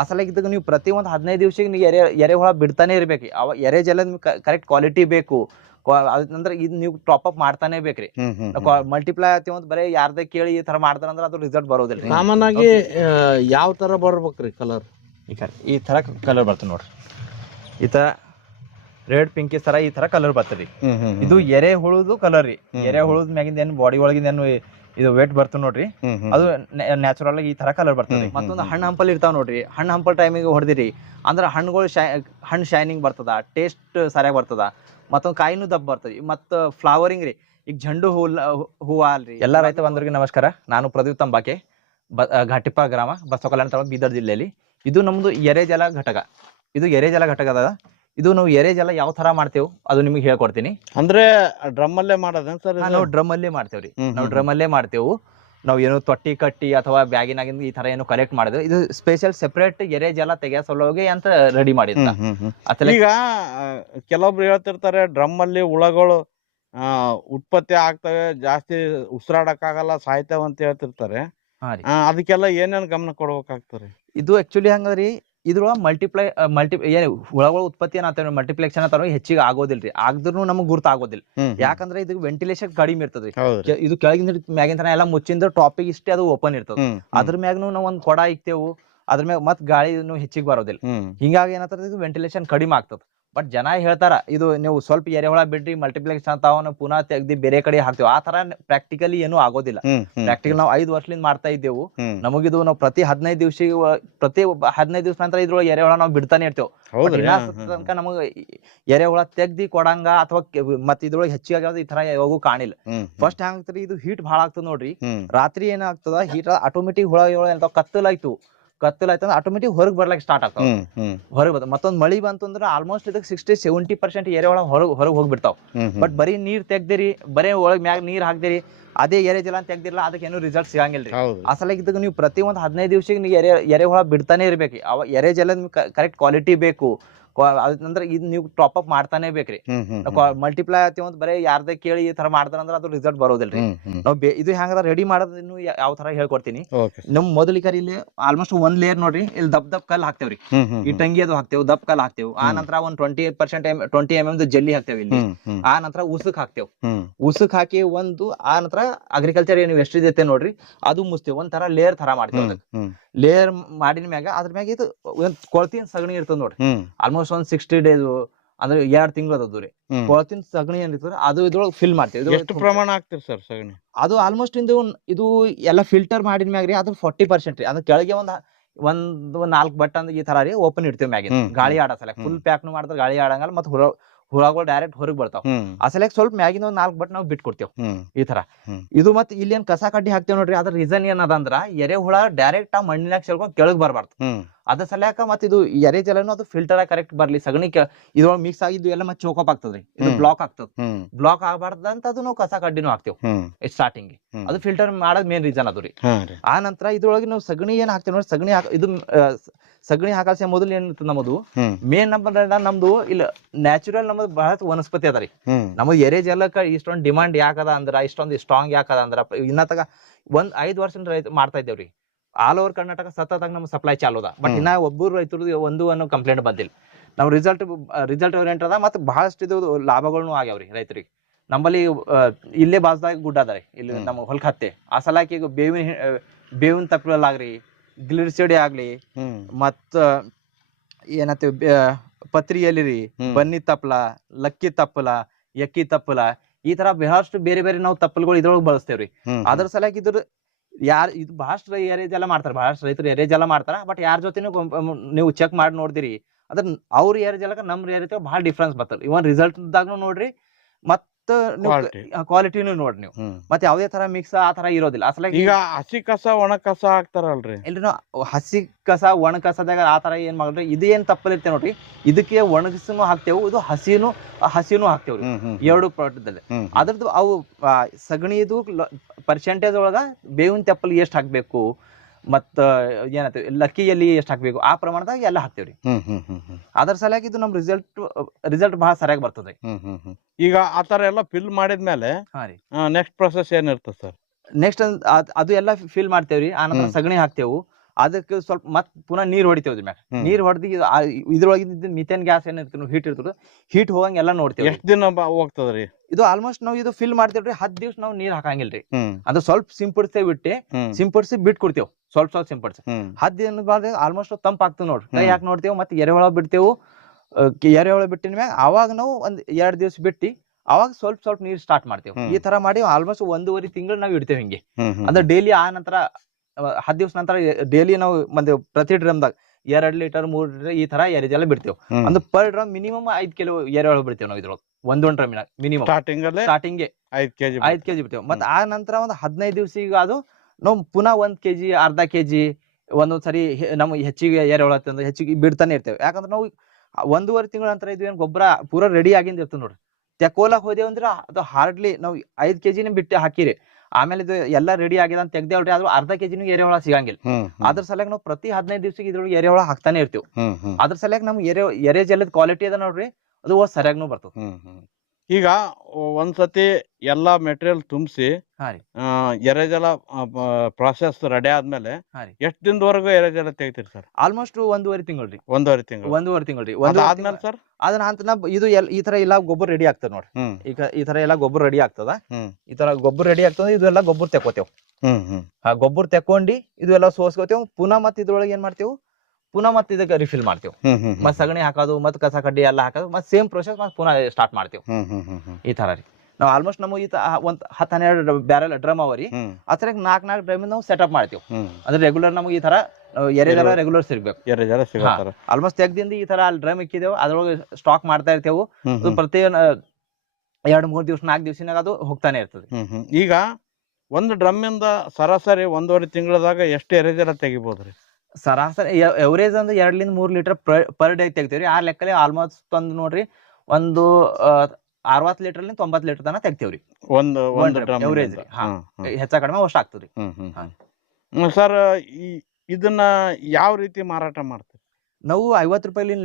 ಆ ಸಲಕ್ಕೆ ಇದಕ್ಕೆ ನೀವು ಪ್ರತಿ ಒಂದು 15 ದಿವಸಕ್ಕೆ ನೀವು ಎರೆಹುಳ ಬಿಡ್ತಾನೆ ಇರ್ಬೇಕು. ಅವ ಎರೆ ಜಲ ಕರೆಕ್ಟ್ ಕ್ವಾಲಿಟಿ ಬೇಕು. ಅಂದ್ರೆ ಇದು ನೀವು ಟಾಪ್ ಅಪ್ ಮಾಡ್ತಾನೆ ಬೇಕ್ರಿ. ಮಲ್ಟಿಪ್ಲೈ ಆಯ್ತು ಅಂತ ಬರೀ ಯಾರ್ದೇ ಕೇಳಿ ಈ ತರ ಮಾಡ್ತಾರಂದ್ರೆ ಅದು ರಿಸಲ್ಟ್ ಬರೋದಿಲ್ಲ. ಸಾಮಾನ್ಯವಾಗಿ ಯಾವ ತರ ಬರ್ಬೇಕ್ರಿ ಕಲರ್? ಈ ತರ ಕಲರ್ ಬರ್ತದೆ ನೋಡ್ರಿ. ಈ ತರ ರೆಡ್ ಪಿಂಕಿಶ್ ತರ ಈ ತರ ಕಲರ್ ಬರ್ತದೆ. ಇದು ಎರೆ ಹುಳುದು ಕಲರ್ ರೀ. ಎರೆ ಹುಳುದ್ ಮ್ಯಾಗಿಂದ ಏನ್ ಬಾಡಿ ಒಳಗಿಂದ ಏನು ಇದು ವೇಟ್ ಬರ್ತದೆ ನೋಡ್ರಿ, ಅದು ನ್ಯಾಚುರಲ್ ಆಗಿ ಈ ತರ ಕಲರ್ ಬರ್ತದೆ. ಮತ್ತೊಂದು ಹಣ್ಣು ಹಂಪಲ್ ಇರ್ತಾವ ನೋಡ್ರಿ, ಹಣ್ಣು ಹಂಪಲ್ ಟೈಮಿಗೆ ಹೊಡೆದಿರಿ ಅಂದ್ರೆ ಹಣ್ಣುಗಳು ಹಣ್ಣು ಶೈನಿಂಗ್ ಬರ್ತದ, ಟೇಸ್ಟ್ ಸರಿಯಾಗಿ ಬರ್ತದ, ಮತ್ತೊಂದು ಕಾಯಿನೂ ದಪ್ಪ ಬರ್ತದೆ. ಮತ್ತ ಫ್ಲವರಿಂಗ್ ರೀ, ಈಗ ಜಂಡು ಹೂವ ಅಲ್ರಿ. ಎಲ್ಲ ರೈತ ಬಂಧುಗಳಿಗೆ ನಮಸ್ಕಾರ. ನಾನು ಪ್ರದೀಪ್ ತಂಬಾಕೆ, ಘಾಟಿಪ್ಪ ಗ್ರಾಮ, ಬಸವ ಕಲ್ಯಾಣ ತಾಲೂಕು, ಬೀದರ್ ಜಿಲ್ಲೆಯಲ್ಲಿ. ಇದು ನಮ್ದು ಎರೆಜಲ ಘಟಕ. ಇದು ಎರೆಜಲ ಘಟಕ ಅದ. ಇದು ನಾವು ಎರೆಜಲ ಯಾವ ತರ ಮಾಡ್ತೇವೆ ಅದು ನಿಮ್ಗೆ ಹೇಳ್ಕೊಡ್ತೀನಿ. ಅಂದ್ರೆ ಡ್ರಮ್ ಅಲ್ಲೇ ಮಾಡೋದೇನ್ ಸರ್? ನಾವು ಡ್ರಮ್ ಅಲ್ಲೇ ಮಾಡ್ತೇವ್ರಿ. ನಾವು ಡ್ರಮ್ ಅಲ್ಲೇ ಮಾಡ್ತೇವೆ. ನಾವು ಏನು ತೊಟ್ಟಿ ಕಟ್ಟಿ ಅಥವಾ ಬ್ಯಾಗಿನಾಗಿಂದ ಈ ತರ ಏನು ಕಲೆಕ್ಟ್ ಮಾಡಿದ್ವಿ. ಇದು ಸ್ಪೆಷಲ್ ಸೆಪರೇಟ್ ಎರೆಜಲ ತೆಗೆಯೋ ಸಲುವಾಗಿ ಅಂತ ರೆಡಿ ಮಾಡಿದ್ದ. ಈಗ ಕೆಲವೊಬ್ರು ಹೇಳ್ತಿರ್ತಾರೆ ಡ್ರಮ್ ಅಲ್ಲಿ ಹುಳಗಳು ಉತ್ಪತ್ತಿ ಆಗ್ತವೆ, ಜಾಸ್ತಿ ಉಸಿರಾಡಕ್ಕಾಗಲ್ಲ, ಸಾಯ್ತೇವೆ ಅಂತ ಹೇಳ್ತಿರ್ತಾರೆ. ಅದಕ್ಕೆಲ್ಲ ಏನೇನ್ ಗಮನ ಕೊಡ್ಬೇಕಾಗ್ತಾರೆ? ಇದು ಆಕ್ಚುಲಿ ಹಂಗದ್ರಿ, ಇದ್ರೊಳಗೆ ಏನು ಹುಳಗಳು ಉತ್ಪತ್ತಿ ಏನಾಗ್ತಾವ, ಮಲ್ಟಿಪ್ಲೆಕ್ಷನ್ ಅಂತಾರ ಹೆಚ್ಚಿಗೆ ಆಗೋದಿಲ್ರಿ. ಆಗಿದ್ರು ನಮಗ್ ಗುರ್ತ ಆಗೋದಿಲ್ಲ. ಯಾಕಂದ್ರೆ ಇದು ವೆಂಟಿಲೇಷನ್ ಕಡಿಮೆ ಇರ್ತದ್ರಿ. ಇದು ಕೆಳಗಿಂದ ಮ್ಯಾಗಿನ ತನ ಎಲ್ಲ ಮುಚ್ಚಿಂದ ಟಾಪಿಗೆ ಇಷ್ಟೇ ಅದು ಓಪನ್ ಇರ್ತದ. ಅದ್ರ ಮ್ಯಾಗ್ನು ನಾವ್ ಒಂದ್ ಕೊಡ ಇಕ್ತೇವು, ಅದ್ರ ಮ್ಯಾಗ ಮತ್ ಗಾಳಿ ಹೆಚ್ಚಿಗೆ ಬರೋದಿಲ್ಲ. ಹಿಂಗಾಗಿ ಏನಾಗ್ತದ, ಇದು ವೆಂಟಿಲೇಷನ್ ಕಡಿಮೆ ಆಗ್ತದ. ಬಟ್ ಜನ ಹೇಳ್ತಾರ ಇದು ನೀವು ಸ್ವಲ್ಪ ಎರೆಹುಳ ಬಿಡ್ರಿ, ಮಲ್ಟಿಪ್ಲೆಕ್ಸ್ ಅಂತಾವನ್ನ ಪುನಃ ತೆಗ್ದಿ ಬೇರೆ ಕಡೆ ಹಾಕ್ತೇವೆ. ಆ ತರ ಪ್ರಾಕ್ಟಿಕಲಿ ಏನು ಆಗೋದಿಲ್ಲ. ಪ್ರಾಕ್ಟಿಕಲ್ ನಾವು 5 ವರ್ಷದಿಂದ ಮಾಡ್ತಾ ಇದ್ದೇವು. ನಮಗಿದು ನಾವು ಪ್ರತಿ 15 ದಿವಸ ನಂತರ ಇದ್ರೊಳಗೆ ಎರೆಹುಳ ನಾವು ಬಿಡ್ತಾನೆ ಇರ್ತೇವೆ. ತನಕ ನಮಗ ಎರೆಹುಳ ತೆಗ್ದಿ ಕೊಡಂಗ ಅಥವಾ ಮತ್ ಇದ್ರೊಳಗೆ ಹೆಚ್ಚಿಗೆ ಈ ತರ ಯಾವಾಗೂ ಕಾಣಿಲ್ಲ. ಫಸ್ಟ್ ಹೆಂಗ್ ಆಗ್ತದ್ರಿ, ಇದು ಹೀಟ್ ಭಾಳ ಆಗ್ತದ ನೋಡ್ರಿ. ರಾತ್ರಿ ಏನಾಗ್ತದ, ಹೀಟ್ ಆಟೋಮೆಟಿಕ್ ಹುಳ ಕತ್ತಲಾಯ್ತು ಅಂದ್ರೆ ಆಟೋಮೆಟಿಕ್ ಹೊರಗೆ ಬರ್ಲಿಕ್ಕೆ ಸ್ಟಾರ್ಟ್ ಆಗ್ತಾವ. ಹೊರಗೆ ಬರ್ತದೆ. ಮತ್ತೊಂದ್ ಮಳಿ ಬಂತು ಅಂದ್ರೆ ಆಲ್ಮೋಸ್ಟ್ ಇದಕ್ಕೆ 60-70% ಎರೆಹುಳ ಹೊರಗೆ ಹೋಗ್ಬಿಡ್ತಾವ. ಬಟ್ ಬರೀ ನೀರ್ ತೆಗ್ದಿರಿ, ಬರೀ ಒಳಗ್ ಮ್ಯಾಗ ನೀರ್ ಹಾಕ್ದಿರಿ, ಅದೇ ಎರೆ ಜಲ ಅಂತ ತೆಗ್ದಿರಲ್ಲ, ಅದಕ್ಕೆ ಏನು ರಿಸಲ್ಟ್ ಸಿಗಂಗಿಲ್ರಿ. ಆ ಸಲಕ್ಕೆ ಇದಕ್ಕೆ ನೀವು ಪ್ರತಿ ಒಂದು 15 ದಿವಸಕ್ಕೆ ನೀವು ಎರೆಹುಳ ಬಿಡ್ತಾನೆ ಇರ್ಬೇಕು. ಅವ ಎರೆ ಜಲ ಕರೆಕ್ಟ್ ಕ್ವಾಲಿಟಿ ಬೇಕು. ಅಂದ್ರೆ ಇದು ನೀವು ಟಾಪ್ ಅಪ್ ಮಾಡ್ತಾನೆ ಬೇಕ್ರಿ. ಮಲ್ಟಿಪ್ಲೈ ಆಯ್ತು ಅಂತ ಬರೀ ಯಾರ್ದೇ ಕೇಳಿ ಈ ತರ ಮಾಡ್ತಾರಂದ್ರೆ ಅದು ರಿಸಲ್ಟ್ ಬರೋದಿಲ್ರಿ. ನಾವು ಇದು ಹೆಂಗ ರೆಡಿ ಮಾಡೋದನ್ನು ಯಾವ ತರ ಹೇಳ್ಕೊಡ್ತೀನಿ. ನಮ್ ಮೊದಲಿಗೆ ಇಲ್ಲಿ ಆಲ್ಮೋಸ್ಟ್ 1 ಲೇಯರ್ ನೋಡ್ರಿ, ಇಲ್ಲಿ ದಪ್ ಕಲ್ ಹಾಕ್ತೇವ್ರಿ. ಈ ಟಂಗಿ ಅದು ಹಾಕ್ತೇವೆ, ದಪ್ ಕಲ್ ಹಾಕ್ತೇವೆ. ಆ ನಂತರ ಒಂದ್ 20 mm ಜಲ್ಲಿ ಹಾಕ್ತೇವೆ ಇಲ್ಲಿ. ಆ ನಂತರ ಉಸುಕ್ ಹಾಕ್ತೇವೆ. ಉಸುಕ್ ಹಾಕಿ ಆ ನಂತರ ಅಗ್ರಿಕಲ್ಚರ್ ಏನು ಎಷ್ಟಿದೆ ನೋಡ್ರಿ ಅದು ಮುಚ್ತೇವೆ. ಒಂದ್ ತರ ಲೇಯರ್ ತರ ಮಾಡ್ತೇವೆ. ಲೇಯರ್ ಮಾಡಿನ ಮ್ಯಾಗ ಅದ್ರ ಮ್ಯಾಗ ಇದು ಕೊಳತಿನ ಸಗಣಿ ಇರ್ತದ ನೋಡ್ರಿ. ಆಲ್ಮೋಸ್ಟ್ ಒಂದ್ 60 days ಅಂದ್ರೆ 2 ತಿಂಗಳು ಅದದು ರೀ. ಕೊಳತಿನ ಸಗಣಿ ಏನಿರ್ತದ ಅದು ಇದ್ರೊಳಗೆ ಫಿಲ್ ಮಾಡ್ತೇವೆ. ಎಷ್ಟು ಪ್ರಮಾಣ ಹಾಕ್ತಿರಿ ಸರ್ ಸಗಣಿ? ಅದು ಆಲ್ಮೋಸ್ಟ್ ಇದು ಎಲ್ಲ ಫಿಲ್ಟರ್ ಮಾಡಿದ ಮ್ಯಾಗ ರೀ, ಅದು 40% ರೀ. ಅದ್ರ ಕೆಳಗೆ ಒಂದ್ 4 ಬಟ್ ಅಂದ್ರೆ ಈ ತರ ರೀ ಓಪನ್ ಇಡ್ತೇವೆ ಮ್ಯಾಗಿನ, ಗಾಳಿ ಆಡೋ ಸಲ. ಫುಲ್ ಪ್ಯಾಕ್ ಮಾಡಿದ್ರೆ ಗಾಳಿ ಆಡಂಗಲ್ಲ, ಮತ್ತೆ ಹುಳಗಳು ಡೈರೆಕ್ಟ್ ಹೊರಗೆ ಬರ್ತಾವ. ಆ ಸಲಕ್ಕೆ ಸ್ವಲ್ಪ ಮ್ಯಾಗಿನ ಒಂದ್ 4 ಬಟ್ ನಾವು ಬಿಟ್ಕೊಡ್ತೇವೆ ಈ ತರ. ಇದು ಮತ್ತೆ ಇಲ್ಲಿ ಏನ್ ಕಸ ಕಡ್ಡಿ ಹಾಕ್ತೇವೆ ನೋಡ್ರಿ, ಅದ್ರ ರೀಸನ್ ಏನದ ಅಂದ್ರ ಎರೆಹುಳ ಡೈರೆಕ್ಟ್ ಆ ಮಣ್ಣಿನಾಗ ಸೇರ್ಕೊಂಡು ಕೆಳಗ್ ಬರ್ಬಾರ್ದು. ಅದ್ರ ಸಲಕ ಮತ್ ಇದು ಎರೆ ಜಲನು ಅದು ಫಿಲ್ಟರ್ ಆಗಿ ಕರೆಕ್ಟ್ ಬರ್ಲಿ. ಸಗಣಿ ಇದ್ರೊಳಗೆ ಮಿಕ್ಸ್ ಆಗಿದ್ದು ಎಲ್ಲ ಮತ್ತೆ ಚೋಕಪ್ ಆಗ್ತದ್ರಿ, ಇದು ಬ್ಲಾಕ್ ಆಗ್ತದ. ಬ್ಲಾಕ್ ಆಗಬಾರ್ದಂತ ಅದು ನಾವು ಕಸ ಕಡ್ಡಿನೂ ಹಾಕ್ತೇವೆ ಸ್ಟಾರ್ಟಿಂಗ್. ಅದು ಫಿಲ್ಟರ್ ಮಾಡೋದ್ ಮೇನ್ ರೀಸನ್ ಅದು ರೀ. ಆ ನಂತರ ಇದ್ರೊಳಗೆ ನಾವು ಸಗಣಿ ಏನ್ ಹಾಕ್ತೇವೆ ನೋಡಿ, ಸಗಣಿ ಹಾಕಲ್ಸ ಮೊದಲು ಏನಿರ್ತದ ನಮ್ಮದು ಮೇನ್ ನಮ್ದು ಇಲ್ಲ ನ್ಯಾಚುರಲ್ ನಮ್ದು ಬಹಳ ವನಸ್ಪತಿ ಅದ ರೀ. ನಮ್ದು ಎರೆ ಜಲಕ್ಕ ಇಷ್ಟೊಂದು ಡಿಮಾಂಡ್ ಯಾಕದ ಅಂದ್ರ, ಇಷ್ಟೊಂದು ಸ್ಟ್ರಾಂಗ್ ಯಾಕದ ಅಂದ್ರ, ಇನ್ನತಗ 5 ವರ್ಷ ರೈತ ಮಾಡ್ತಾ ಇದ್ದೇವ್ರಿ. ಆಲ್ ಓವರ್ ಕರ್ನಾಟಕ ಸತತಾಗ ನಮ್ಗೆ ಸಪ್ಲೈ ಚಾಲು ಅದ. ಬಟ್ ಇನ್ನ ಒಬ್ಬರು ರೈತರದು ಅನ್ನೋ ಕಂಪ್ಲೇಂಟ್ ಬಂದಿಲ್ಲ. ನಾವು ರಿಸಲ್ಟ್ ಓರಿಯೆಂಟ್ ಅದ. ಮತ್ತೆ ಬಹಳಷ್ಟು ಇದು ಲಾಭಗಳನ್ನು ಆಗ್ಯಾವ್ರಿ ರೈತರಿಗೆ. ನಮ್ಮಲ್ಲಿ ಇಲ್ಲೇ ಬಾಜುದಾಗ ಗುಡ್ಡ ಅದ ರೀ, ಇಲ್ಲಿ ನಮ್ಮ ಹೊಲಕ್ ಹತ್ತೆ. ಆ ಸಲಾಕಿ ಈಗ ಬೇವಿನ ತಪ್ಪಲಾಗ್ರಿ, ಗ್ಲಿರ್ಸಿಡಿ ಆಗ್ಲಿ, ಮತ್ತ ಏನಂತೇವಿ ಪತ್ರಿಯಲ್ಲಿ ರೀ, ಬನ್ನಿ ತಪ್ಪಲ, ಲಕ್ಕಿ ತಪ್ಪಲ, ಎಕ್ಕಿ ತಪ್ಪಲ, ಈ ತರ ಬಹಳಷ್ಟು ಬೇರೆ ಬೇರೆ ನಾವು ತಪ್ಪಲ್ಗಳು ಇದ್ರೊಳಗೆ ಬಳಸ್ತೇವ್ರಿ. ಅದ್ರ ಸಲಾಗಿ ಇದು ಬಹಳಷ್ಟು ಎರೆಜಲ ಮಾಡ್ತಾರ, ಬಹಳಷ್ಟು ರೈತರು ಎರೆಜಲ ಮಾಡ್ತಾರ. ಬಟ್ ಯಾರ ಜೊತೆನೂ ನೀವು ಚೆಕ್ ಮಾಡಿ ನೋಡಿದಿರಿ ಅದ್ರ ಅವ್ರ ಎರೆಜಲಕ್ಕ ನಮ್ ಎರೆ ಬಹಳ ಡಿಫ್ರೆನ್ಸ್ ಬರ್ತದೆ. ಇವನ್ ರಿಸಲ್ಟ್ ದಾಗ್ನು ನೋಡ್ರಿ, ಮತ್ತ ಕ್ವಾಲಿಟಿನೂ ನೋಡ್ರಿ ನೀವು. ಮತ್ತೆ ಯಾವ್ದೇ ತರ ಮಿಕ್ಸ್ ಆ ತರ ಇರೋದಿಲ್ಲ. ಅಸಲ ಈಗ ಹಸಿ ಕಸ ಒಣ ಕಸ ಹಾಕ್ತಾರಲ್ರಿ, ಇಲ್ರಿ ನಾವು ಹಸಿ ಕಸ ಒಣ ಕಸದಾಗ ಆ ತರ ಏನ್ ಮಾಡ್ರಿ, ಇದು ಏನ್ ತಪ್ಪಲಿರ್ತೇವೆ ನೋಡ್ರಿ, ಇದಕ್ಕೆ ಒಣಗಿಸನು ಹಾಕ್ತೇವು, ಇದು ಹಸಿನೂ ಹಾಕ್ತೇವ್ರಿ. 2 ಪ್ರಾಡಕ್ಟ್ ಅದ್ರದ್ದು ಅವು ಸಗಣಿದು ಪರ್ಸೆಂಟೇಜ್ ಒಳಗ ಬೇವಿನ ತಪ್ಪಲ್ ಎಷ್ಟ್ ಹಾಕ್ಬೇಕು, ಮತ್ತ ಏನಂತ ಲಕ್ಕಿಯಲ್ಲಿ ಎಷ್ಟ್ ಹಾಕ್ಬೇಕು, ಆ ಪ್ರಮಾಣದಾಗ ಎಲ್ಲ ಹಾಕ್ತೇವ್ರಿ. ಅದ್ರ ಸಲುವಾಗಿ ಇದು ನಮ್ ರಿಸಲ್ಟ್ ಬಹಳ ಸರಿಯಾಗಿ ಬರ್ತದೆ. ಈಗ ಆತರ ಎಲ್ಲ ಫಿಲ್ ಮಾಡಿದ್ಮೇಲೆ ನೆಕ್ಸ್ಟ್ ಪ್ರೊಸೆಸ್ ಏನಿರ್ತದೆ ಸರ್? ನೆಕ್ಸ್ಟ್ ಅದು ಎಲ್ಲ ಫಿಲ್ ಮಾಡ್ತೇವ್ರಿ. ಆ ನಂತರ ಸಗಣಿ ಹಾಕ್ತೇವು. ಅದಕ್ಕೆ ಸ್ವಲ್ಪ ಮತ್ ಪುನಃ ನೀರ್ ಹೊಡಿತೇವ್ರಿ ಮ್ಯಾಗ. ನೀರ್ ಹೊಡೆದಿ ಇದ್ರೊಳಗಿದ್ದ ಮಿಥೇನ್ ಗ್ಯಾಸ್ ಏನಿರ್ತದೆ ಹೀಟ್ ಇರ್ತದೆ, ಹೀಟ್ ಹೋಗಂಗ್ ಎಲ್ಲಾ ನೋಡ್ತೇವೆ. ಎಷ್ಟ್ ದಿನ ಹೋಗ್ತದ್ರಿ ಇದು ಆಲ್ಮೋಸ್ಟ್ ನಾವು ಇದು ಫಿಲ್ ಮಾಡ್ತೇವ್ರಿ. 10 ದಿವ್ಸ ನಾವು ನೀರ್ ಹಾಕಂಗಿಲ್ರಿ. ಅದು ಸ್ವಲ್ಪ ಸಿಂಪಡಿಸ್ತೇವೆ ಸಿಂಪಡಿಸಿ ಬಿಟ್ ಕೊಡ್ತೇವ್. ಸ್ವಲ್ಪ ಸಿಂಪಡಿಸಿ 10 ದಿನ ಬಾದ ಆಲ್ಮೋಸ್ಟ್ ತಂಪ್ ಆಗ್ತದೆ ನೋಡ್ರಿ. ಕೈ ಯಾಕೆ ನೋಡ್ತೇವೆ, ಮತ್ತೆ ಎರೆಹುಳ ಬಿಡ್ತೇವು. ಎರೆಹುಳ ಬಿಟ್ಟಿನ ಮ್ಯಾಗ ಅವಾಗ ನಾವು ಒಂದ್ 2 ದಿವ್ಸ ಬಿಟ್ಟು ಅವಾಗ ಸ್ವಲ್ಪ ನೀರ್ ಸ್ಟಾರ್ಟ್ ಮಾಡ್ತೇವೆ. ಈ ತರ ಮಾಡಿ ಆಲ್ಮೋಸ್ಟ್ 1.5 ತಿಂಗಳು ನಾವು ಇಡ್ತೇವೆ ಹಿಂಗೆ. ಅಂದ್ರೆ ಡೈಲಿ ಆ ನಂತರ 10 ದಿವ್ಸ ನಂತರ ಡೈಲಿ ನಾವು ಮತ್ತೆ ಪ್ರತಿ ಡ್ರಮ್ದಾಗ 2 ಲೀಟರ್ 3 ಲೀಟರ್ ಈ ತರ ಎರೆಜಲ ಬಿಡ್ತೇವೆ. ಅಂದ್ರೆ ಪರ್ ಡ್ರಮ್ ಮಿನಿಮಮ್ 5 ಕಿಲೋ ಎರೆಹುಳ ಬಿಡ್ತೇವೆ ನಾವು ಇದ್ರೊಳಗೆ. ಒಂದೊಂದ್ ಡ್ರಮ್ ಮಿನಿಮಮ್ ಸ್ಟಾರ್ಟಿಂಗ್ 5 ಕೆಜಿ ಬಿಡ್ತೇವೆ. ಮತ್ತೆ ಆ ನಂತರ ಒಂದ್ 15 ದಿವ್ಸಿಗೆ ಅದು ನಾವು ಪುನಃ 1 ಕೆಜಿ ಅರ್ಧ ಕೆಜಿ ಒಂದೊಂದ್ ಸರಿ ನಮ್ಗೆ ಹೆಚ್ಚಿಗೆ ಎರೆಹುಳ ತಂದ್ರೆ ಹೆಚ್ಚಿಗೆ ಬಿಡ್ತಾನೆ ಇರ್ತೇವೆ. ಯಾಕಂದ್ರೆ ನಾವು 1.5 ತಿಂಗಳ ನಂತರ ಇದು ಏನ್ ಗೊಬ್ಬರ ಪೂರಾ ರೆಡಿ ಆಗಿಂದ ಇರ್ತದೆ ನೋಡ್ರಿ. ತೆಕ್ಕೋಲಕ್ ಹೋದೇವ್ ಅಂದ್ರೆ ಅದು ಹಾರ್ಡ್ಲಿ ನಾವು 5 ಕೆಜಿನೇ ಬಿಟ್ಟು ಹಾಕಿರಿ. ಆಮೇಲೆ ಇದು ಎಲ್ಲಾ ರೆಡಿ ಆಗಿದೆ ಅಂತ ತೆಗ್ದೇವ್ರಿ. ಆದ್ರೂ ಅರ್ಧ ಕೆಜಿನೂ ಎರೆಹುಳ ಸಿಗಂಗಿಲ್ಲ. ಅದ್ರ ಸಲುವಾಗಿ ನಾವು ಪ್ರತಿ 15 ದಿವ್ಸಕ್ಕೆ ಇದ್ರೊಳಗೆ ಎರೆಹುಳ ಹಾಕ್ತಾನೆ ಇರ್ತೀವಿ. ಅದ್ರ ಸಲುವಾಗಿ ನಮ್ಗೆ ಎರೆಜಲದ ಕ್ವಾಲಿಟಿ ಅದ ನೋಡ್ರಿ, ಅದು ಸರಿಯಾಗ್ನೂ ಬರ್ತದೆ. ಈಗ ಒಂದ್ಸತಿ ಎಲ್ಲಾ ಮೆಟೀರಿಯಲ್ ತುಂಬಿಸಿ ಎರೆಜಲ ಪ್ರಾಸೆಸ್ ರೆಡಿ ಆದ್ಮೇಲೆ ಎಷ್ಟ್ ದಿನದವರೆಗೂ ಎರೆಜಲ ತೆಗಿತೀರಿ ಸರ್? ಆಲ್ಮೋಸ್ಟ್ 1.5 ತಿಂಗಳು. 1.5 ತಿಂಗಳು ಆದ್ಮೇಲೆ ಸರ್ ಅದನ್ನ ಇದು ಈ ತರ ಎಲ್ಲಾ ಗೊಬ್ಬರ ರೆಡಿ ಆಗ್ತದ ನೋಡ್ರಿ. ಈಗ ಈ ತರ ಎಲ್ಲಾ ಗೊಬ್ಬರ ರೆಡಿ ಆಗ್ತದ. ಈ ತರ ಗೊಬ್ಬರ ರೆಡಿ ಆಗ್ತದ. ಇದೆಲ್ಲ ಗೊಬ್ಬರ ತೆಕ್ಕೋತೇವ್. ಗೊಬ್ಬರ ತೆಕ್ಕೊಂಡಿ ಇದು ಎಲ್ಲ ಸೋಸ್ಕೋತೇವ್. ಪುನಃ ಮತ್ ಇದ್ರೊಳಗೆ ಏನ್ ಮಾಡ್ತೇವ್, ಪುನಃ ಮತ್ತೆ ಇದಕ್ಕೆ ರಿಫಿಲ್ ಮಾಡ್ತೇವ್. ಮತ್ ಸಗಣಿ ಹಾಕೋದು ಮತ್ ಕಸ ಕಡ್ಡಿ ಎಲ್ಲ ಹಾಕೋದು ಮತ್ ಸೇಮ್ ಪ್ರೊಸೆಸ್ ಮತ್ ಪುನಃ ಸ್ಟಾರ್ಟ್ ಮಾಡ್ತೇವ್. ಈ ತರ ರೀ ನಾವು ಆಲ್ಮೋಸ್ಟ್ ನಮಗೆ ಒಂದ್ 10-12 ಬ್ಯಾರಲ್ ಡ್ರಮ್ ಅವರಿ. ಅದ್ರಾಗ 4 ಡ್ರಮ್ ನಾವು ಸೆಟಪ್ ಮಾಡ್ತೇವ್. ಅಂದ್ರೆ ರೆಗ್ಯುಲರ್ ನಮಗೆ ಈ ತರ ಎರೆಜಲ ರೆಗ್ಯುಲರ್ ಸಿಗ್ಬೇಕು. ಆಲ್ಮೋಸ್ಟ್ ತೆಗ್ದಿಂದ ಈ ತರ ಅಲ್ಲಿ ಡ್ರಮ್ ಇಕ್ಕಿದೇವು. ಅದ್ರೊಳಗೆ ಸ್ಟಾಕ್ ಮಾಡ್ತಾ ಇರ್ತೇವೆ. ಪ್ರತಿ 2-3 ದಿವ್ಸ 4 ದಿವ್ಸನಾಗ ಅದು ಹೋಗ್ತಾನೆ ಇರ್ತದೆ. ಈಗ ಒಂದು ಡ್ರಮ್ ಇಂದ ಸರಾಸರಿ 1.5 ತಿಂಗಳದಾಗ ಎಷ್ಟು ಎರೆಜಲ ತೆಗಿಬಹುದ್ರಿ? ಸರಾಸರಿ ಎವರೇಜ್ ಅಂದ್ರೆ 2-3 ಲೀಟರ್ ಪರ್ ಡೇ ತೆಗ್ತೇವ್ರಿ. ಆ ಲೆಕ್ಕಲೆ ಆಲ್ಮೋಸ್ಟ್ ಒಂದು ನೋಡ್ರಿ ಒಂದು 60 ಲೀಟರ್ 90 ಲೀಟರ್ ತನಕ ತೆಗ್ತೇವ್ರಿ. ಒಂದು ಎವರೇಜ್ ರೀ. ಹೆಚ್ಚ ಕಡಿಮೆ ಅಷ್ಟು ಆಗ್ತದ್ರಿ. ಸರ್ ಇದನ್ನ ಯಾವ ರೀತಿ ಮಾರಾಟ ಮಾಡ್ತೀವಿ? ನಾವು 50 ರೂಪಾಯಿ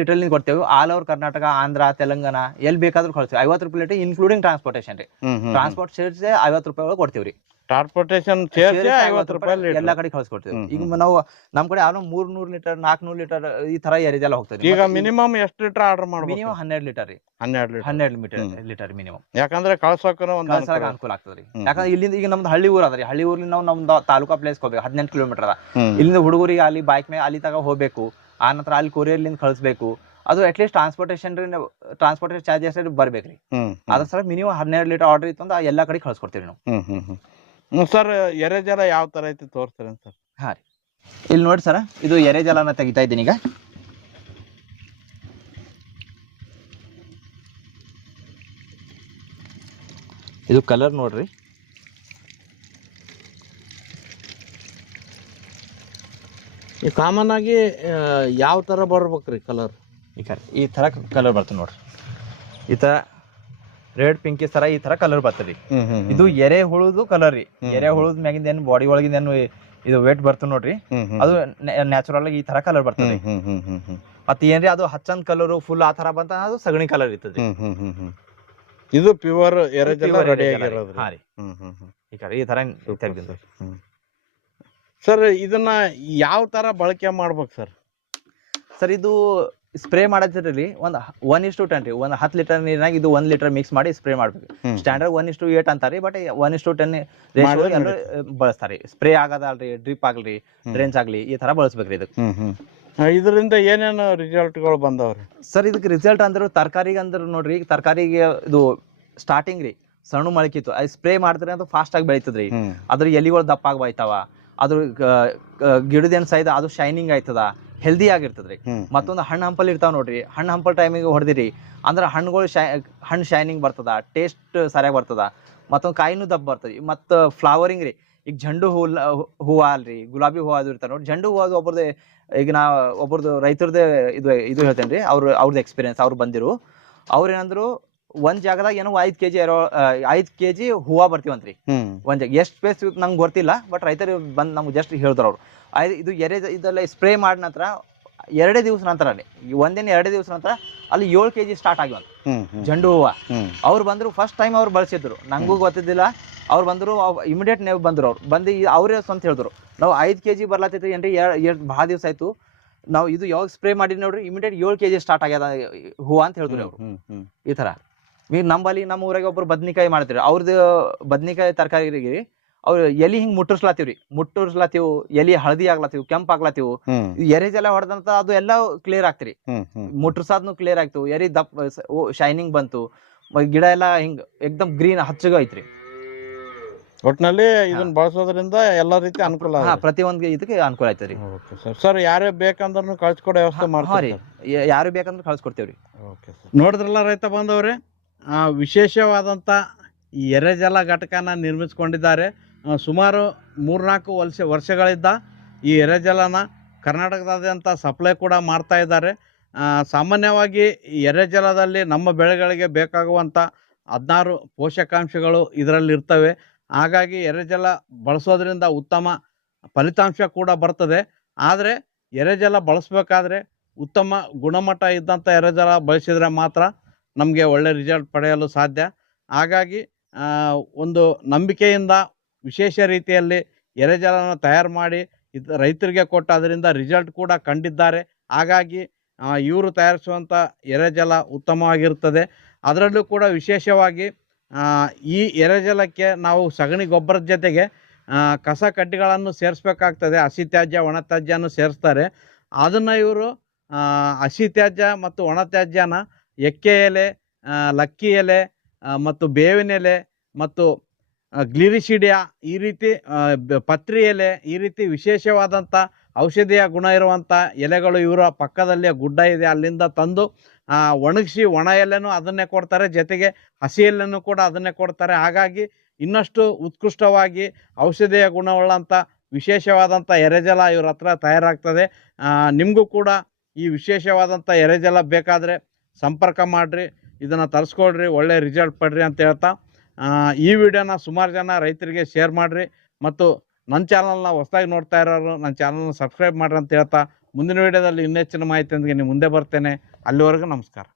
ಲೀಟರ್ ಕೊಡ್ತೇವೆ. ಆಲ್ ಓವರ್ ಕರ್ನಾಟಕ, ಆಂಧ್ರ, ತೆಲಂಗಾಣ ಎಲ್ಲಿ ಬೇಕಾದ್ರೂ ಕಳ್ಸ್ತೇವೆ. 50 ರೂಪಾಯಿ ಲೀಟರ್ ಇನ್ಕ್ಲೂಡಿಂಗ್ ಟ್ರಾನ್ಸ್ಪೋರ್ಟೇಷನ್ ರೀ. ಟ್ರಾನ್ಸ್ಪೋರ್ಟ್ ಸೇರಿಸಿ 50 ರೂಪಾಯಿ ಒಳಗೆ ಕೊಡ್ತೇವ್ರಿ. ಟ್ರಾನ್ಸ್ಪೋರ್ಟೇಷನ್ ಸೇರಿಸಿ 50 ರೂಪಾಯಿ ಎಲ್ಲಾ ಕಡೆ ಕಳ್ಸಿಕೊಡ್ತೇವೆ. ಈಗ ನಾವು ನಮ್ ಕಡೆ ಯಾವ್ದೋ 300 ಲೀಟರ್ 400 ಲೀಟರ್ ಈ ತರ ಎರೆಜಲ ಹೋಗ್ತದೆ. ಈಗ ಮಿನಿಮಮ್ ಎಷ್ಟು ಲೀಟರ್ ಆರ್ಡರ್ ಮಾಡ್ಬೇಕು? ಮಿನಿಮಮ್ 12 ಲೀಟರ್ ರೀ. 12 ಲೀಟರ್ ಮಿನಿಮಮ್. ಯಾಕಂದ್ರೆ ಕಳ್ಸೋಕೆ ಅನುಕೂಲ ಆಗ್ತದ್ರಿ. ಯಾಕಂದ್ರೆ ಇಲ್ಲಿಂದ ಈಗ ನಮ್ದು ಹಳ್ಳಿ ಊರ್ ಅದ್ರಿ. ಹಳ್ಳಿ ಊರ್ಲಿ ನಾವು ನಮ್ದು ತಾಲೂಕಾ ಪ್ಲೇಸ್ ಹೋಗ್ಬೇಕು. 18 ಕಿಲೋಮೀಟರ್ ಅದ. ಇಲ್ಲಿಂದ ಹುಡುಗರಿಗೆ ಅಲ್ಲಿ ಬೈಕ್ ಮೇಲೆ ಅಲ್ಲಿ ತಗ ಹೋಗ್ಬೇಕು. ಆ ನಂತರ ಅಲ್ಲಿ ಕೊರಿಯರ್ಲಿಂದ ಕಳಿಸ್ಬೇಕು. ಅದು ಅಟ್ಲೀಸ್ಟ್ ಟ್ರಾನ್ಸ್ಪೋರ್ಟೇಷನ್ ಚಾರ್ಜಸ್ ಬರ್ಬೇಕ್ರಿ. ಅದ್ರ ಸಲ ಮಿನಿಮಮ್ 12 ಲೀಟರ್ ಆರ್ಡರ್ ಇತ್ತು ಅಂದ್ರೆ ಎಲ್ಲಾ ಕಡೆ ಕಳ್ಸಿಕೊಡ್ತೀವಿ ನಾವು. ಸರ್ ಎರೆಜಲ ಯಾವ ತರ ಐತಿ ತೋರಿಸ್ತೀರ ಸರ್? ಹಾ ರೀ, ಇಲ್ಲಿ ನೋಡಿ ಸರ್, ಇದು ಎರೆಜಲನ ತೆಗಿತಾ ಇದ್ದೀನಿ ಈಗ. ಇದು ಕಲರ್ ನೋಡ್ರಿ. ಕಾಮನ್ ಆಗಿ ಯಾವ ತರ ಬರ್ಬೇಕ್ರಿ ಕಲರ್? ಈ ತರ ಕಲರ್ ಬರ್ತದೆ ನೋಡ್ರಿ. ಈ ತರ ರೆಡ್ ಪಿಂಕಿಶ್ ತರ ಈ ತರ ಕಲರ್ ಬರ್ತದೆ. ಇದು ಎರೆಹುಳುದು ಕಲರ್ ರೀ. ಎರೆಹುಳುದ್ ಮ್ಯಾಗಿಂದ ಏನು ಬಾಡಿ ಒಳಗಿಂದ ಏನು ಇದು ವೇಟ್ ಬರ್ತದೆ ನೋಡ್ರಿ, ಅದು ನ್ಯಾಚುರಲ್ ಆಗಿ ಈ ತರ ಕಲರ್ ಬರ್ತದೆ. ಮತ್ತೆ ಏನ್ರಿ ಅದು ಹಚ್ಚಂದ್ ಕಲರ್ ಫುಲ್ ಆ ತರ ಬಂತ ಅದು ಸಗಣಿ ಕಲರ್ ಇರ್ತದೆ. ಇದು ಪ್ಯೂರ್ ಎರೆಜಲ ರೆಡಿ ಆಗಿರೋದು. ಹಾ ರೀ, ಈ ತರ ತೆಗ್ದಿದ್ದು. ಸರ್ ಇದನ್ನ ಯಾವ ತರ ಬಳಕೆ ಮಾಡ್ಬೇಕು ಸರ್? ಸರ್ ಇದು ಸ್ಪ್ರೇ ಮಾಡತ್ತಿರಲಿ ಒಂದ್ 1:10 ರೀ. ಒಂದ್ 10 ಲೀಟರ್ ನೀರಿನಾಗ ಇದು 1 ಲೀಟರ್ ಮಿಕ್ಸ್ ಮಾಡಿ ಸ್ಪ್ರೇ ಮಾಡ್ಬೇಕು. ಸ್ಟ್ಯಾಂಡರ್ಡ್ 1:8 ಅಂತಾರಿ, ಬಟ್ 1:10 ರೇಷಿಯೋ ಎಲ್ಲರೂ ಬಳಸ್ತಾರಿ. ಸ್ಪ್ರೇ ಆಗದಲ್ರಿ, ಡ್ರಿಪ್ ಆಗ್ಲಿ, ಡ್ರೆಂಚ್ ಆಗ್ಲಿ, ಈ ತರ ಬಳಸ್ಬೇಕ್ರಿ ಇದಕ್ಕೆ. ಇದರಿಂದ ಏನೇನು ರಿಸಲ್ಟ್ಗಳು ಬಂದವ್ರಿ ಸರ್? ಇದಕ್ಕೆ ರಿಸಲ್ಟ್ ಅಂದ್ರೆ ತರಕಾರಿಗೆ ಅಂದ್ರೆ ನೋಡ್ರಿ, ತರಕಾರಿಗೆ ಇದು ಸ್ಟಾರ್ಟಿಂಗ್ ರೀ ಸಣ್ಣ ಮೊಳಕಿತ್ತು, ಅದು ಸ್ಪ್ರೇ ಮಾಡಿದ್ರೆ ಅದು ಫಾಸ್ಟ್ ಆಗಿ ಬೆಳಿತದ್ರಿ. ಅದ್ರ ಎಲಿಗಳು ದಪ್ಪ ಆಗಿ ಬೈತಾವ. ಅದ್ರ ಗಿಡದೇನ್ ಸೈದ ಅದು ಶೈನಿಂಗ್ ಆಯ್ತದ, ಹೆಲ್ದಿ ಆಗಿರ್ತದ್ರಿ. ಮತ್ತೊಂದು ಹಣ್ಣು ಹಂಪಲ್ ಇರ್ತಾವ ನೋಡ್ರಿ, ಹಣ್ಣು ಹಂಪಲ್ ಟೈಮಿಗೆ ಹೊಡೆದಿರಿ ಅಂದ್ರೆ ಹಣ್ಣುಗಳು ಹಣ್ಣು ಶೈನಿಂಗ್ ಬರ್ತದ, ಟೇಸ್ಟ್ ಸರಿಯಾಗಿ ಬರ್ತದ, ಮತ್ತೊಂದು ಕಾಯಿನೂ ದಪ್ಪ ಬರ್ತದೆ. ಮತ್ತು ಫ್ಲವರಿಂಗ್ ರೀ, ಈಗ ಜಂಡು ಹೂವು ಅಲ್ರಿ, ಗುಲಾಬಿ ಹೂವು ಅದು ಇರ್ತಾವ ನೋಡಿ. ಜಂಡು ಹೂವು ಅದು ಒಬ್ಬರದೇ, ಈಗ ನಾ ಒಬ್ಬರದು ರೈತರದೇ ಇದು ಹೇಳ್ತೇನೆ ರೀ. ಅವ್ರದ್ದು ಎಕ್ಸ್ಪೀರಿಯನ್ಸ್ ಅವ್ರು ಬಂದಿರು. ಅವ್ರು ಏನಂದ್ರು, ಒಂದ್ ಜಾಗದಾಗ ಏನೋ 5 ಕೆಜಿ ಹೂವು ಬರ್ತೀವಂತ್ರಿ ಒಂದ್ ಜಾಗ. ಎಷ್ಟು ಸ್ಪೇಸ್ ನಂಗೆ ಗೊತ್ತಿಲ್ಲ, ಬಟ್ ರೈತರು ಬಂದು ನಮ್ಗೆ ಜಸ್ಟ್ ಹೇಳಿದ್ರು ಅವ್ರು. ಇದು ಇದೆಲ್ಲ ಸ್ಪ್ರೇ ಮಾಡಿದ ನಂತರ 2 ದಿವಸ ನಂತರ, ಒಂದಿನ 2 ದಿವಸ ನಂತರ ಅಲ್ಲಿ 7 kg ಸ್ಟಾರ್ಟ್ ಆಗ್ಯಾವ ಜಂಡು ಹೂವ. ಅವ್ರು ಬಂದ್ರು ಫಸ್ಟ್ ಟೈಮ್ ಅವ್ರು ಬಳಸಿದ್ರು, ನಂಗೂ ಗೊತ್ತಿದ್ದಿಲ್ಲ. ಅವ್ರು ಬಂದ್ರು, ಇಮಿಡಿಯೇಟ್ ನೀವು ಬಂದ್ರು. ಅವ್ರು ಬಂದು ಅವರೇ ಸ್ವಂತ ಹೇಳಿದ್ರು, ನಾವು 5 kg ಬರ್ಲತ್ತೈತಿ ಏನ್ರಿ, ಭಾಳ ದಿವಸ ಆಯ್ತು ನಾವು ಇದು ಯಾವಾಗ ಸ್ಪ್ರೇ ಮಾಡಿ ನೋಡ್ರಿ ಇಮಿಡಿಯೇಟ್ 7 kg ಸ್ಟಾರ್ಟ್ ಆಗ್ಯದ ಹೂವ ಅಂತ ಹೇಳಿದ್ರು ಅವ್ರು. ಈ ತರ ನಂಬಲ್ಲಿ ನಮ್ಮ ಊರಾಗ ಒಬ್ರು ಬದ್ನಿಕಾಯಿ ಮಾಡ್ತೀರಿ, ಅವ್ರದ್ದು ಬದ್ನಿಕಾಯಿ ತರಕಾರಿಗೆ ಅವ್ರು ಎಲಿ ಹಿಂಗ್ ಮುಟ್ಟರ್ಸ್ಲಾತೀವ್, ಎಲಿ ಹಳದಿ ಆಗ್ಲತ್ತೀವ್, ಕೆಂಪ್ ಆಗ್ಲತ್ತೀವ್, ಎರೆಜೆಲ್ಲ ಹೊಡೆದಂತ ಅದು ಎಲ್ಲ ಕ್ಲಿಯರ್ ಆಗ್ತಿರಿ. ಮುಟ್ಟರ್ಸಾದ್ನು ಕ್ಲಿಯರ್ ಆಗ್ತು, ಎರಿ ದಪ್ಪ ಶೈನಿಂಗ್ ಬಂತು, ಗಿಡ ಎಲ್ಲ ಹಿಂಗ್ ಎಕ್ದಮ್ ಗ್ರೀನ್ ಹಚ್ಚಗ ಐತ್ರಿ. ಒಟ್ನಲ್ಲಿ ಇದನ್ನ ಬಳಸೋದ್ರಿಂದ ಎಲ್ಲಾ ರೀತಿ ಅನುಕೂಲ, ಪ್ರತಿಯೊಂದ್ ಇದಕ್ಕೆ ಅನುಕೂಲ ಆಯ್ತರಿ. ಸರ್ ಯಾರೇ ಬೇಕಂದ್ರೂ ಕಳ್ಸಿಕೊಡೋ ವ್ಯವಸ್ಥೆ ಮಾಡ್ತೀವಿ, ಯಾರು ಬೇಕಂದ್ರೆ ಕಳ್ಸಿಕೊಡ್ತೇವ್ರಿ. ನೋಡಿದ್ರಲ್ಲ ರೈತ ಬಾಂಧವರೇ, ವಿಶೇಷವಾದಂತ ಈ ಎರೆಜಲ ಘಟಕನ ನಿರ್ಮಿಸಿಕೊಂಡಿದ್ದಾರೆ. ಸುಮಾರು 3-4 ವರ್ಷಗಳಿಂದ ಈ ಎರೆಜಲನ ಕರ್ನಾಟಕದಾದ್ಯಂತ ಸಪ್ಲೈ ಕೂಡ ಮಾಡ್ತಾ ಇದ್ದಾರೆ. ಸಾಮಾನ್ಯವಾಗಿ ಈ ಎರೆಜಲದಲ್ಲಿ ನಮ್ಮ ಬೆಳೆಗಳಿಗೆ ಬೇಕಾಗುವಂಥ 16 ಪೋಷಕಾಂಶಗಳು ಇದರಲ್ಲಿ ಇರ್ತವೆ. ಹಾಗಾಗಿ ಎರೆಜಲ ಬಳಸೋದ್ರಿಂದ ಉತ್ತಮ ಫಲಿತಾಂಶ ಕೂಡ ಬರ್ತದೆ. ಆದರೆ ಎರೆಜಲ ಬಳಸಬೇಕಾದ್ರೆ ಉತ್ತಮ ಗುಣಮಟ್ಟ ಇದ್ದಂಥ ಎರೆಜಲ ಬಳಸಿದರೆ ಮಾತ್ರ ನಮಗೆ ಒಳ್ಳೆ ರಿಸಲ್ಟ್ ಪಡೆಯಲು ಸಾಧ್ಯ. ಹಾಗಾಗಿ ಒಂದು ನಂಬಿಕೆಯಿಂದ ವಿಶೇಷ ರೀತಿಯಲ್ಲಿ ಎರೆಜಲನ ತಯಾರು ಮಾಡಿ ರೈತರಿಗೆ ಕೊಟ್ಟು ಅದರಿಂದ ರಿಸಲ್ಟ್ ಕೂಡ ಕಂಡಿದ್ದಾರೆ. ಹಾಗಾಗಿ ಇವರು ತಯಾರಿಸುವಂಥ ಎರೆಜಲ ಉತ್ತಮವಾಗಿರ್ತದೆ. ಅದರಲ್ಲೂ ಕೂಡ ವಿಶೇಷವಾಗಿ ಈ ಎರೆಜಲಕ್ಕೆ ನಾವು ಸಗಣಿ ಗೊಬ್ಬರದ ಜೊತೆಗೆ ಕಸ ಕಡ್ಡಿಗಳನ್ನು ಸೇರಿಸ್ಬೇಕಾಗ್ತದೆ. ಹಸಿ ತ್ಯಾಜ್ಯ ಒಣ ತ್ಯಾಜ್ಯನೂ ಸೇರಿಸ್ತಾರೆ. ಅದನ್ನು ಇವರು ಹಸಿ ತ್ಯಾಜ್ಯ ಮತ್ತು ಒಣ ತ್ಯಾಜ್ಯನ ಎಕ್ಕೆ ಎಲೆ, ಲಕ್ಕಿ ಎಲೆ ಮತ್ತು ಬೇವಿನ ಎಲೆ ಮತ್ತು ಗ್ಲಿರಿಸಿಡಿಯಾ, ಈ ರೀತಿ ಪತ್ರಿ ಎಲೆ, ಈ ರೀತಿ ವಿಶೇಷವಾದಂಥ ಔಷಧೀಯ ಗುಣ ಇರುವಂಥ ಎಲೆಗಳು ಇವರ ಪಕ್ಕದಲ್ಲೇ ಗುಡ್ಡ ಇದೆ, ಅಲ್ಲಿಂದ ತಂದು ಒಣಗಿಸಿ ಒಣ ಎಲೆನೂ ಅದನ್ನೇ ಕೊಡ್ತಾರೆ, ಜೊತೆಗೆ ಹಸಿ ಎಲೆನೂ ಕೂಡ ಅದನ್ನೇ ಕೊಡ್ತಾರೆ. ಹಾಗಾಗಿ ಇನ್ನಷ್ಟು ಉತ್ಕೃಷ್ಟವಾಗಿ ಔಷಧೀಯ ಗುಣವುಳ್ಳಂಥ ವಿಶೇಷವಾದಂಥ ಎರೆಜಲ ಇವ್ರ ಹತ್ರ ತಯಾರಾಗ್ತದೆ. ನಿಮಗೂ ಕೂಡ ಈ ವಿಶೇಷವಾದಂಥ ಎರೆಜಲ ಬೇಕಾದರೆ ಸಂಪರ್ಕ ಮಾಡಿರಿ, ಇದನ್ನು ತರಿಸ್ಕೊಳ್ರಿ, ಒಳ್ಳೆ ರಿಸಲ್ಟ್ ಪಡ್ರಿ ಅಂತ ಹೇಳ್ತಾ ಈ ವಿಡಿಯೋನ ಸುಮಾರು ಜನ ರೈತರಿಗೆ ಶೇರ್ ಮಾಡಿರಿ. ಮತ್ತು ನನ್ನ ಚಾನಲ್ನ ಹೊಸದಾಗಿ ನೋಡ್ತಾ ಇರೋರು ನನ್ನ ಚಾನಲ್ನ ಸಬ್ಸ್ಕ್ರೈಬ್ ಮಾಡ್ರಿ ಅಂತ ಹೇಳ್ತಾ ಮುಂದಿನ ವಿಡಿಯೋದಲ್ಲಿ ಇನ್ನೆಚ್ಚಿನ ಮಾಹಿತಿಯೊಂದಿಗೆ ನಿಮ್ಮ ಮುಂದೆ ಬರ್ತೇನೆ. ಅಲ್ಲಿವರೆಗೂ ನಮಸ್ಕಾರ.